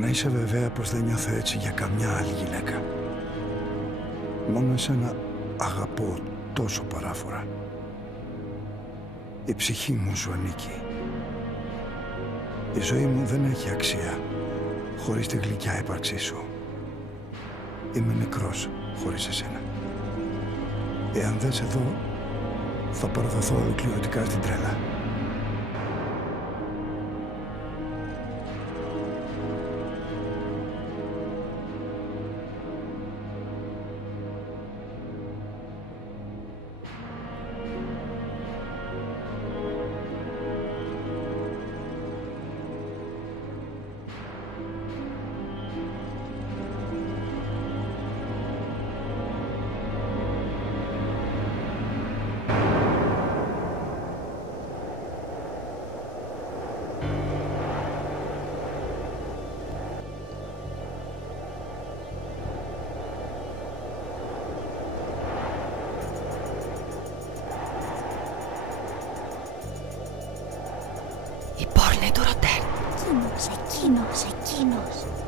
Να είσαι βεβαία πως δεν νιώθω έτσι για καμιά άλλη γυναίκα. Μόνο εσένα αγαπώ τόσο παράφορα. Η ψυχή μου σου ανήκει. Η ζωή μου δεν έχει αξία χωρίς τη γλυκιά ύπαρξή σου. Είμαι νεκρός χωρίς εσένα. Εάν δεν σε δω, θα παραδοθώ ολοκληρωτικά στην τρέλα. Η πόρνη του Ροτέν. Εκείνος.